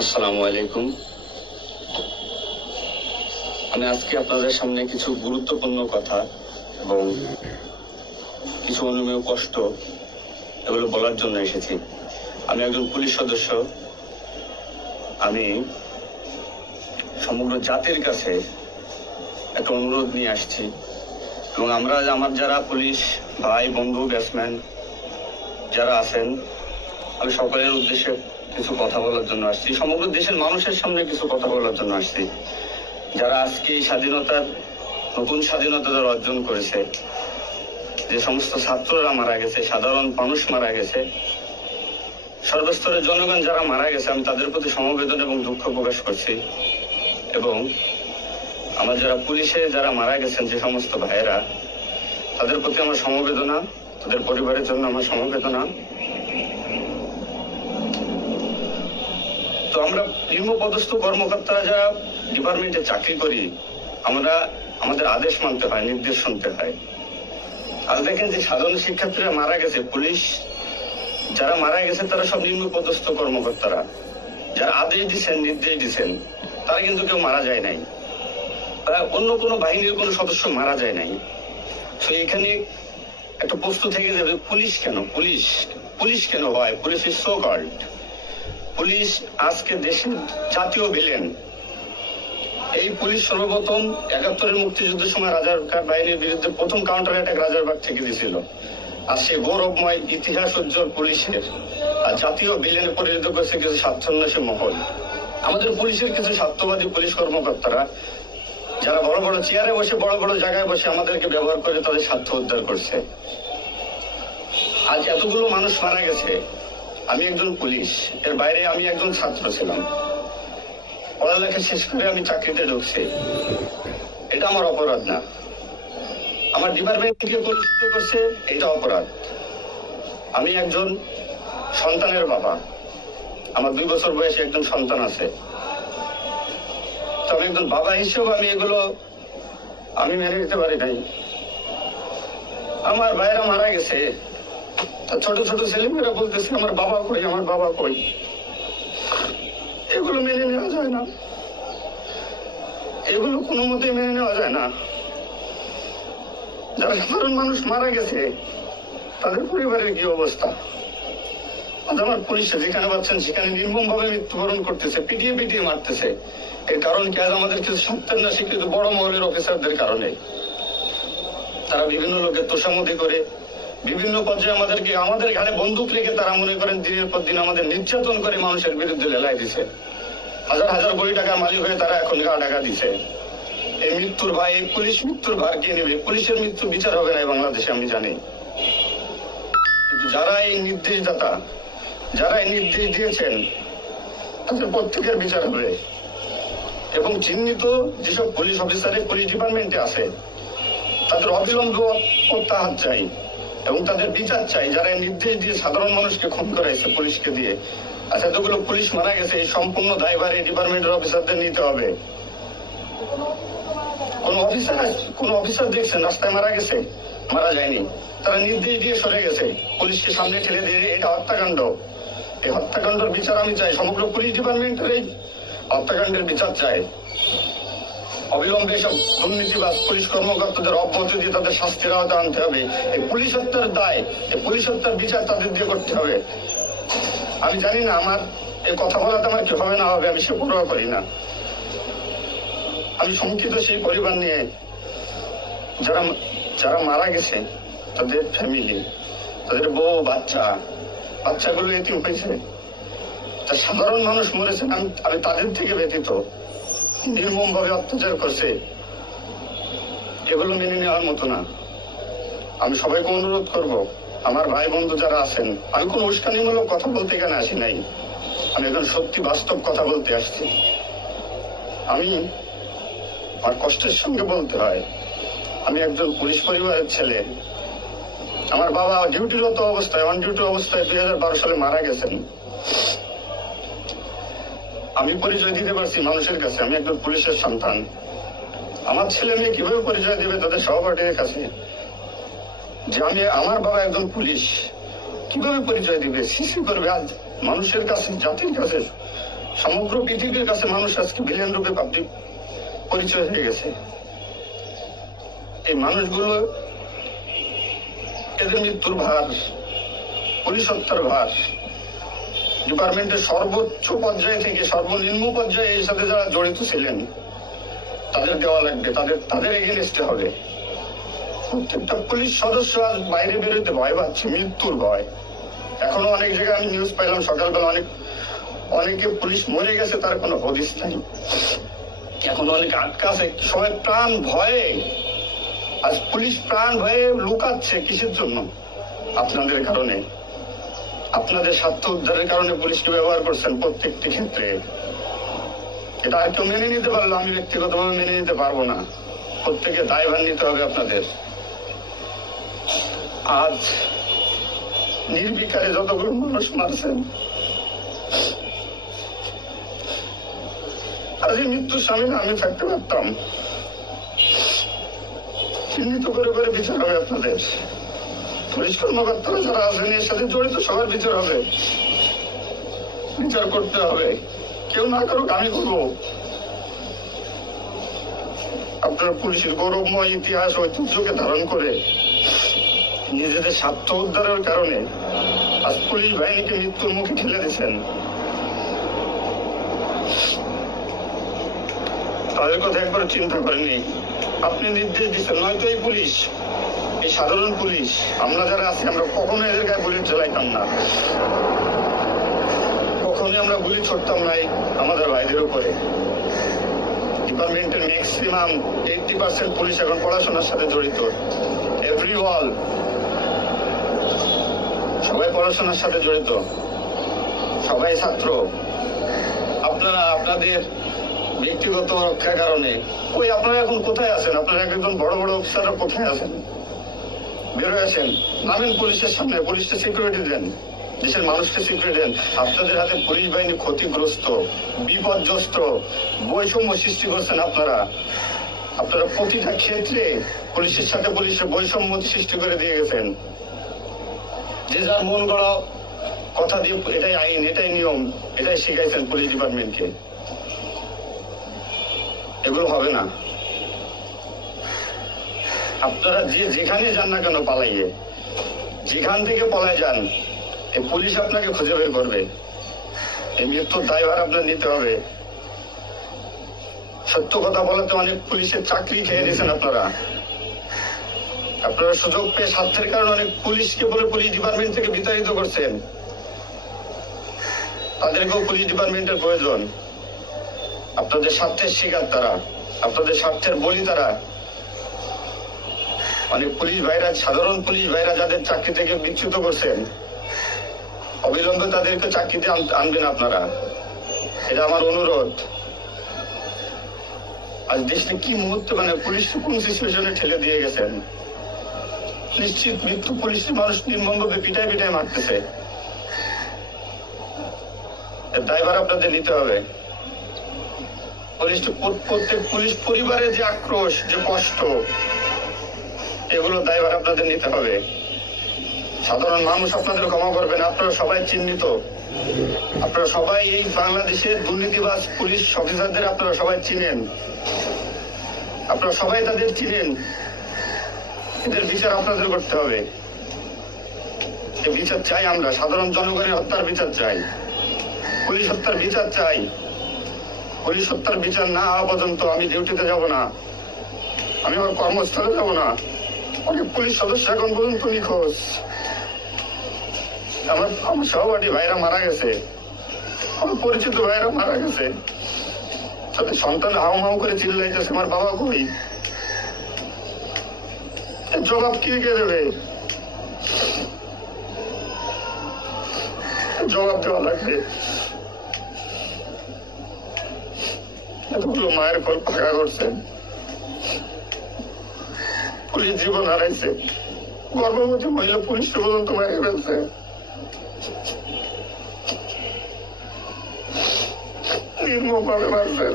আসসালামু আলাইকুম। আমি আজকে আপনাদের সামনে কিছু গুরুত্বপূর্ণ কথা এবং কিছু অনুমেয় কষ্ট এগুলো বলার জন্য এসেছি। আমি একজন পুলিশ সদস্য। আমি সমগ্র জাতির কাছে একটা অনুরোধ নিয়ে আসছি এবং আমার যারা পুলিশ ভাই বন্ধু ব্যাটসম্যান যারা আছেন, আমি সকলের উদ্দেশ্যে কিছু কথা বলার জন্য আসছি। সমগ্র দেশের মানুষের সামনে কিছু কথা বলার জন্য আসছি। যারা আজকে এই স্বাধীনতার নতুন স্বাধীনতা যারা অর্জন করেছে, যে সমস্ত ছাত্ররা মারা গেছে, সাধারণ মানুষ মারা গেছে, সর্বস্তরের জনগণ যারা মারা গেছে, আমি তাদের প্রতি সমবেদনা এবং দুঃখ প্রকাশ করছি। এবং আমার যারা পুলিশে যারা মারা গেছেন যে সমস্ত ভাইয়েরা, তাদের প্রতি আমার সমবেদনা, তাদের পরিবারের জন্য আমার সমবেদনা। তো আমরা নিম্নপদস্থ কর্মকর্তারা যারা ডিপার্টমেন্টে চাকরি করি, আমরা আমাদের আদেশ মানতে হয়, নির্দেশ শুনতে হয়। আজ দেখেন যে সাধারণ শিক্ষার্থীরা মারা গেছে, পুলিশ যারা মারা গেছে তারা সব নিম্নপদস্থ কর্মকর্তারা, যারা আদেশ দিচ্ছেন নির্দেশ দিচ্ছেন, তারা কিন্তু কেউ মারা যায় নাই, তারা অন্য কোনো বাহিনীর কোনো সদস্য মারা যায় নাই। তো এখানে একটা প্রশ্ন থেকে যাবে, পুলিশ কেন, পুলিশ কেন হয়? Police is so called. Police আজকে দেশের জাতীয় ভিলেন। এই পুলিশ সর্বপ্রথম ৭১-এর মুক্তিযুদ্ধের সময় রাজারবাগ বাহিনীর বিরুদ্ধে প্রথম কাউন্টার অ্যাটাক রাজারবাগ থেকে দিয়েছিল। আর সে গৌরবময় ইতিহাস উজ্জ্বল পুলিশের আর জাতীয় ভিলেনে পরিণত করেছে কিছু স্বার্থান্বেষী মহল। আমাদের পুলিশের কিছু স্বার্থবাদী পুলিশ কর্মকর্তারা যারা বড় বড় চেয়ারে বসে, বড় বড় জায়গায় বসে আমাদেরকে ব্যবহার করে তাদের স্বার্থ উদ্ধার করছে। আজ এতগুলো মানুষ মারা গেছে। আমি একজন পুলিশ, এর বাইরে আমি একজন ছাত্র ছিলাম। পড়ালেখা শেষ করে আমি চাকরিতে ঢুকছি। এটা আমার অপরাধ না। আমার ডিপার্টমেন্টকে কলুষিত করছে, এটা অপরাধ। আমি একজন সন্তানের বাবা, আমার 2 বছর বয়সে একজন সন্তান আছে। তো আমি একজন বাবা হিসেবে আমি মেনে নিতে পারি নাই। আমার ভাইয়েরা মারা গেছে, ছোট ছোট ছেলেমেয়েরা বলতেছে আমার বাবা কই, আমার বাবা কই। এগুলো মেনে নেওয়া যায় না, এগুলো কোনো মতেই মেনে নেওয়া যায় না। যারা সাধারণ মানুষ মারা গেছে তাদের পরিবারের কি অবস্থা? আজ আমার পুলিশে যেখানে পাচ্ছেন সেখানে নির্মম ভাবে মৃত্যুবরণ করতেছে, পিটিয়ে মারতেছে। এর কারণ কি? আজ আমাদের কিছু সন্তানরা স্বীকৃত বড় মহলের অফিসারদের কারণে। তারা বিভিন্ন লোকের তোষামোদি করে বিভিন্ন পর্যায়ে আমাদের ঘাড়ে বন্দুক রেখে তারা মনে করেন দিনের পর দিন আমাদের নির্যাতন করে মানুষের বিরুদ্ধে লেলাই দিছে। হাজার হাজার কোটি টাকার মালিক হয়ে তারা এখন গা ঢাকা দিছে। এই মৃত্যুর ভাই, এই পুলিশ মৃত্যুর ভার কে নেবে? পুলিশের মৃত্যু বিচার হবে না বাংলাদেশে, আমি জানি। কিন্তু যারা এই নির্দেশদাতা, যারা এই নির্দেশ দিয়েছেন, তাদের প্রত্যেকের বিচার হবে। এবং চিহ্নিত যেসব পুলিশ অফিসারে পুলিশ ডিপার্টমেন্টে আছে তাদের অবিলম্বে প্রত্যাহার চাই এবং তাদের বিচার চাই, যারা নির্দেশ দিয়ে সাধারণ মানুষকে খুন করাইছে পুলিশকে দিয়ে। আচ্ছা, এতগুলো পুলিশ মারা গেছে, এই সম্পূর্ণ দায়ভার এই ডিপার্টমেন্টের অফিসারদের নিতে হবে। কোন অফিসার দেখছেন রাস্তায় মারা গেছে? মারা যায়নি। তারা নির্দেশ দিয়ে সরে গেছে, পুলিশকে সামনে ঠেলে দিয়ে। এটা হত্যাকাণ্ড। এই হত্যাকাণ্ডের বিচার আমি চাই। সমগ্র পুলিশ ডিপার্টমেন্টের এই হত্যাকাণ্ডের বিচার চাই। অবিলম্বে সব দুর্নীতিবাজ পুলিশ কর্মকর্তাদের অব্যাহতি দিয়ে তাদের শাস্তির আওতায় আনতে হবে। এই পুলিশ হত্যার দায়, এই পুলিশ হত্যার বিচার তাদের দিয়ে করতে হবে। আমি জানি না আমার এই কথা বলাতে আমার কি হবে না হবে, আমি সে পরোয়া করি না। আমি শঙ্কিত সেই পরিবার নিয়ে, যারা মারা গেছে, তাদের ফ্যামিলি, তাদের বউ বাচ্চাগুলো এতিম হয়েছে। সাধারণ মানুষ মরেছেন, আমি তাদের থেকে ব্যতীত। নির্মম ভাবে অত্যাচার করছে, এগুলো মেনে নেওয়ার মতো না। আমি সবাইকে অনুরোধ করব, আমার ভাই বন্ধু যারা আছেন, আমি কোন উস্কানিমূলক কথা বলতে এখানে আসি নাই। আমি এখন সত্যি বাস্তব কথা বলতে আসছি। আমার কষ্টের সঙ্গে বলতে হয়, আমি একজন পুলিশ পরিবারের ছেলে। আমার বাবা ডিউটিরত অবস্থায়, অন ডিউটি অবস্থায় 2012 সালে মারা গেছেন। আমি পরিচয় দিতে পারছি মানুষের কাছে, আমি একজন পুলিশের সন্তান। আমার ছেলে মেয়ে কিভাবে পরিচয় দেবে তাদের সহপাঠীদের কাছে যে আমার বাবা একজন পুলিশ? কিভাবে পরিচয় দিবে? সিসি করবে? আজ মানুষের কাছে, জাতির কাছে সমগ্র পৃথিবীর কাছে মানুষ আজকে ভিলেন রূপে পাবলিক পরিচয় হয়ে গেছে। এই মানুষগুলো, এদের মৃত্যুর ভার, পুলিশ হত্যার ভার ডিপার্টমেন্টের সর্বোচ্চ পর্যায়ে থেকে সর্বনিম্ন পর্যায়ে এর সাথে যারা জড়িত ছিলেন তাদের দেওয়া লাগবে, তাদের এগেনস্টে হবে। প্রত্যেকটা পুলিশ সদস্য আজ বাইরে বেরোতে ভয় পাচ্ছে, মৃত্যুর ভয়। এখনো অনেক জায়গায় আমি নিউজ পাইলাম সকালবেলা অনেকে পুলিশ মরে গেছে, তার কোনো হদিস নাই। এখন অনেকে আটকা আছে, সবাই প্রাণ ভয়ে, আজ পুলিশ প্রাণ ভয়ে লুকাচ্ছে। কিসের জন্য? আপনাদের কারণে, আপনাদের স্বার্থ উদ্ধারের কারণে পুলিশকে ব্যবহার করছেন প্রত্যেকটি ক্ষেত্রে। এটা আর কেউ মেনে নিতে পারলো, আমি ব্যক্তিগতভাবে মেনে নিতে পারবো না। প্রত্যেকে দায়ভার নিতে হবে আপনাদের। আজ নির্বিকারে যতগুলো মানুষ মারছেন, আজ এই মৃত্যুর সামনে আমি থাকতে পারতাম। চিহ্নিত করে করে বিচার হবে আপনাদের। পুলিশ কর্মকর্তারা যারা আছেন এর সাথে জড়িত সবার বিচার হবে, বিচার করতে হবে। কেউ না করুক, আমি করবো। আপনার পুলিশের গৌরবময় ইতিহাস ঐতিহ্যকে ধারণ করে নিজেদের স্বার্থ উদ্ধারের কারণে আজ পুলিশ বাহিনীকে মৃত্যুর মুখে ঠেলে দিচ্ছেন। তাদের কথা একবার চিন্তা করেননি। আপনি নির্দেশ দিচ্ছেন, নয়তো এই পুলিশ, এই সাধারণ পুলিশ, আমরা যারা আছি, আমরা কখনো এদের গায়ে বুলেট চালাইতাম না, কখনোই আমরা গুলি ছড়তাম নাই আমাদের ভাইদের উপরে। ডিপার্টমেন্টের ম্যাক্সিমাম 80% পুলিশ এখন পড়াশোনার সাথে জড়িত। এভরি ওয়াল, সবাই পড়াশোনার সাথে জড়িত, সবাই ছাত্র। আপনারা আপনাদের ব্যক্তিগত রক্ষার কারণে আপনারা এখন কোথায় আছেন? আপনারা একজন বড় বড় অফিসাররা কোথায় আছেন? বেরোয় আসেন, নামেন পুলিশের সামনে, পুলিশকে সিকিউরিটি দেন, দেশের মানুষকে সিকিউরিটি দেন। আপনাদের হাতে পুলিশ বাহিনী ক্ষতিগ্রস্ত, বিপর্যস্ত, বৈষম্য সৃষ্টি করছেন আপনারা। আপনারা প্রতিটা ক্ষেত্রে পুলিশের সাথে পুলিশের বৈষম্য সৃষ্টি করে দিয়ে গেছেন। যে যার মন গড়া কথা দিয়ে এটাই আইন, এটাই নিয়ম, এটাই শিখাইছেন পুলিশ ডিপার্টমেন্টকে। এগুলো হবে না। আপনারা যেখানে যান না কেন পালাইয়ে, যেখান থেকে পলায় যান, এই পুলিশ আপনাকে খুঁজে বের করবে। এই মৃত্যুর দায়ভার আপনার নিতে হবে। সত্য কথা বলাতে অনেক পুলিশের চাকরি খেয়ে দিয়েছেন আপনারা। আপনারা সুযোগ পেয়ে স্বার্থের কারণে অনেক পুলিশকে বলে পুলিশ ডিপার্টমেন্ট থেকে বিতাড়িত করছেন। তাদেরকেও পুলিশ ডিপার্টমেন্টের প্রয়োজন। আপনাদের স্বার্থের শিকার তারা, আপনাদের স্বার্থের বলি তারা। অনেক পুলিশ ভাইরা, সাধারণ পুলিশ ভাইরা যাদের চাকরি থেকে বিচ্যুত করছেন, অবিলম্বে তাদেরকে চাকরিতে আনবেন আপনারা। এটা আমার অনুরোধ। আজ দেশে কি মুহূর্তে পুলিশ কোন সিচুয়েশনে ঠেলে দিয়ে গেছেন। নিশ্চিত মৃত্যু, পুলিশের মানুষ নির্মমভাবে পিটায় পিটায় মারতেছে। এর দায়ভার আপনাদের নিতে হবে। প্রত্যেক পুলিশ পরিবারের যে আক্রোশ, যে কষ্ট, এগুলো দায়ভার আপনাদের নিতে হবে। সাধারণ মানুষ আপনাদের ক্ষমা করবেন। আপনারা সবাই চিহ্নিত, আপনারা সবাই এই বাংলাদেশের দুর্নীতিবাজ পুলিশ অফিসারদের আপনারা সবাই চিনেন, আপনারা সবাই তাদের চিনেন। এদের বিচার আপনাদের করতে হবে। এই বিচার চাই আমরা। সাধারণ জনগণের হত্যার বিচার চাই, পুলিশ হত্যার বিচার চাই। পুলিশ হত্যার বিচার না হওয়া পর্যন্ত আমি ডিউটিতে যাব না, আমি আমার কর্মস্থলে যাব না। অনেক পুলিশ সদস্য এখন পর্যন্ত নিখোঁজ। আমার সহপাঠী ভাইরা মারা গেছে, আমার পরিচিত ভাইরা মারা গেছে। তাদের সন্তান হাউ হাউ করে চিল্লাইতেছে, আমার বাবা কই? জবাব কি দেবে? জবাব দেওয়া লাগবে। এতগুলো মায়ের কোল ফাঁকা করছে, পুলিশ জীবন হারাইছে, গর্ভবতী মহিলা পুলিশ পর্যন্ত মেরে ফেলছে। নির্মমভাবে মারছেন।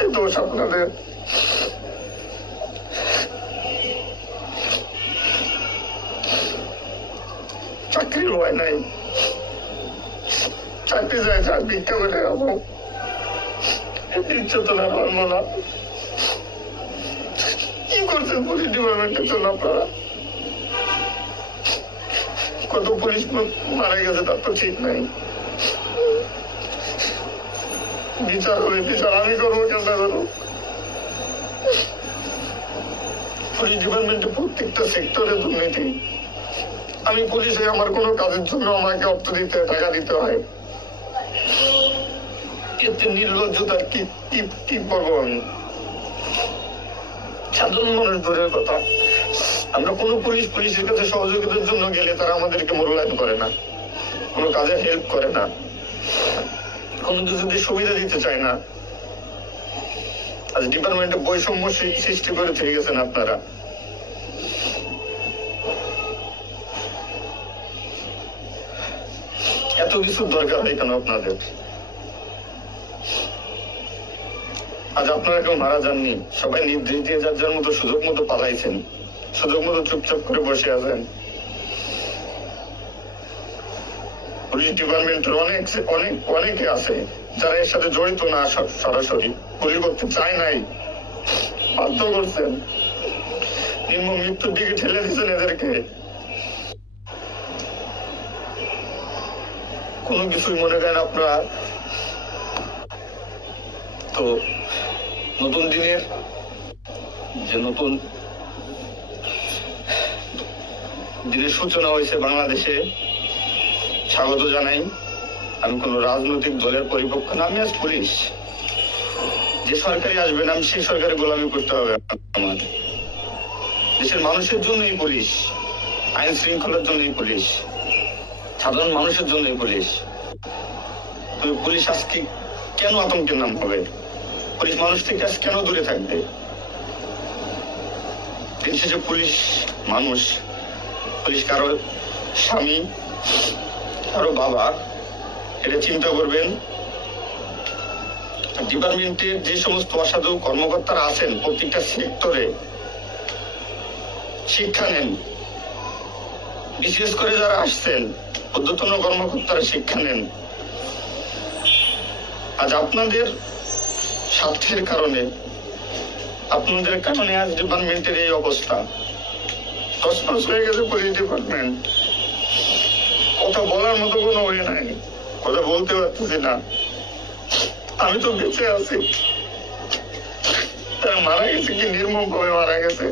এই দোষ আপনাদের। চাকরির ভয় নাই, চাকরি যায় চার ভিক্ষা করে খাবো, নির্যাতন আর মানবো না। কি করছেন পুলিশ ডিপার্টমেন্টের জন্য আপনারা? কত পুলিশ মারা গেছে তার তো ঠিক নাই। বিচার হবে, বিচার আমি করবো, কেন করবো? পুলিশ ডিপার্টমেন্টে প্রত্যেকটা সেক্টরে দুর্নীতি। আমি পুলিশ হয়ে আমার কোনো কাজের জন্য আমাকে অর্থ দিতে, টাকা দিতে হয়। এতে নির্লজ্জতার কি করবো আমি? সাধারণ মানুষ দূরের কথা, আমরা কোনো পুলিশের কাছে সহযোগিতার জন্য গেলে তারা আমাদেরকে মূল্যায়ন করে না, কোনো কাজে হেল্প করে না, কোনো কিছুতে সুবিধা দিতে চায় না। আজ ডিপার্টমেন্টে বৈষম্য সৃষ্টি করে থেকে গেছেন আপনারা। এত কিছু দরকার হয় কেন আপনাদের? আজ আপনারা কেউ মারা যাননি, সবাই নির্দেশ দিয়ে যার যার মতো সুযোগ মতো পালাইছেন, সুযোগ মতো চুপচাপ করে বসে আছেন। পুলিশ ডিপার্টমেন্টের অনেকে আছে যারা এর সাথে জড়িত না, সরাসরি গুলি করতে চায় নাই, বাধ্য করছেন, নির্মম মৃত্যুর দিকে ঠেলে দিচ্ছেন এদেরকে। কোনো কিছুই মনে করেন আপনারা। তো নতুন দিনের যে নতুন দিনের সূচনা হয়েছে বাংলাদেশে, স্বাগত জানাই। আমি কোন রাজনৈতিক দলের পরিপক্ষ না, আমি আজ পুলিশ। যে সরকারি আসবেন আমি সেই সরকারের গোলামি করতে হবে আমার। দেশের মানুষের জন্যই পুলিশ, আইন শৃঙ্খলার জন্যই পুলিশ, সাধারণ মানুষের জন্যই পুলিশ। তবে পুলিশ আজকে কেন আতঙ্কের নাম হবে? পুলিশ মানুষ থেকে আজ কেন দূরে থাকবে? দিন শেষে পুলিশ মানুষ, পুলিশ কারো স্বামী, কারো বাবা, এটা চিন্তা করবেন। ডিপার্টমেন্টের যে সমস্ত অসাধু কর্মকর্তারা আছেন প্রত্যেকটা সেক্টরে শিক্ষা নেন, বিশেষ করে যারা আসছেন ঊর্ধ্বতন কর্মকর্তারা শিক্ষা নেন। আজ আপনাদের স্বার্থের কারণে, আপনাদের কারণে আজ ডিপার্টমেন্টের এই অবস্থা। তছনছ হয়ে গেছে পুলিশ ডিপার্টমেন্ট। কথা বলার মতো কোনো ওয়ে নাই, কথা বলতে পারতেছি না। আমি তো বেঁচে আছি, তারা মারা গেছে, কি নির্মম ভাবে মারা গেছে,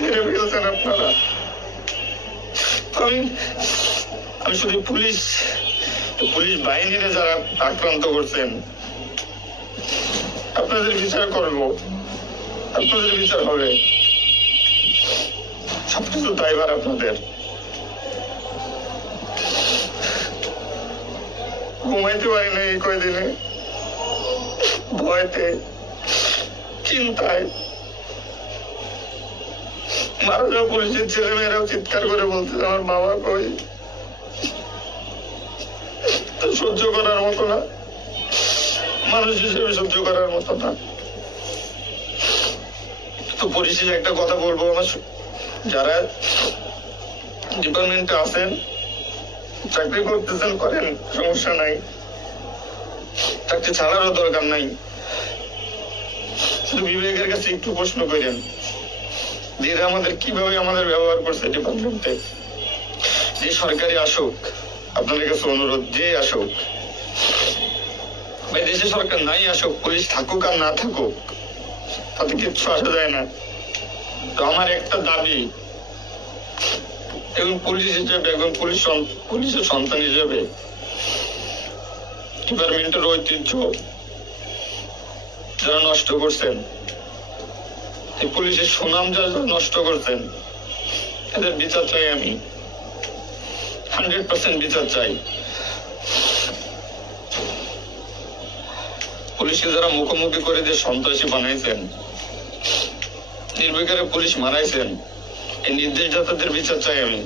মেরে ফেলছেন আপনারা। আমি শুধু পুলিশ বাহিনীরে যারা আক্রান্ত করছেন আপনাদের বিচার করব, আপনাদের বিচার হবে, সবকিছু দায়ভার আপনাদের। ঘুমাইতে পারি না এই কয়দিনে, ভয়তে, চিন্তায়। মারা যাওয়া পুলিশের ছেলেমেয়েরাও চিৎকার করে বলতেছে আমার বাবা কই। সহ্য করার মতো না, মানুষ হিসেবে সহ্য করার মতো না। তো পরিশেষে একটা কথা বলবো, আমার যারা ডিপার্টমেন্টে আছেন, চাকরি করতেছেন করেন, সমস্যা নাই, চাকরি ছাড়ারও দরকার নাই। শুধু বিবেকের কাছে একটু প্রশ্ন করেন, এরা আমাদের কিভাবে আমাদের ব্যবহার করছে ডিপার্টমেন্টে। যে সরকারি আসুক, আপনাদের কাছে অনুরোধ, যে আসুক, ভাই দেশে সরকার নাই আসুক, পুলিশ থাকুক আর না থাকুক, তাতে কিচ্ছু আসা যায় না। তো আমার একটা দাবি, এবং পুলিশ হিসেবে, এবং পুলিশের সন্তান হিসেবে, ডিপার্টমেন্টের ঐতিহ্য যারা নষ্ট করছেন, এই পুলিশের সুনাম যারা নষ্ট করছেন, এদের বিচার চাই আমি, 100% বিচার চাই। পুলিশকে যারা মুখোমুখি করে যে সন্ত্রাসী বানাইছেন, নির্বিকারে পুলিশ মারাইছেন, এই নির্দেশদাতাদের বিচার চাই আমি।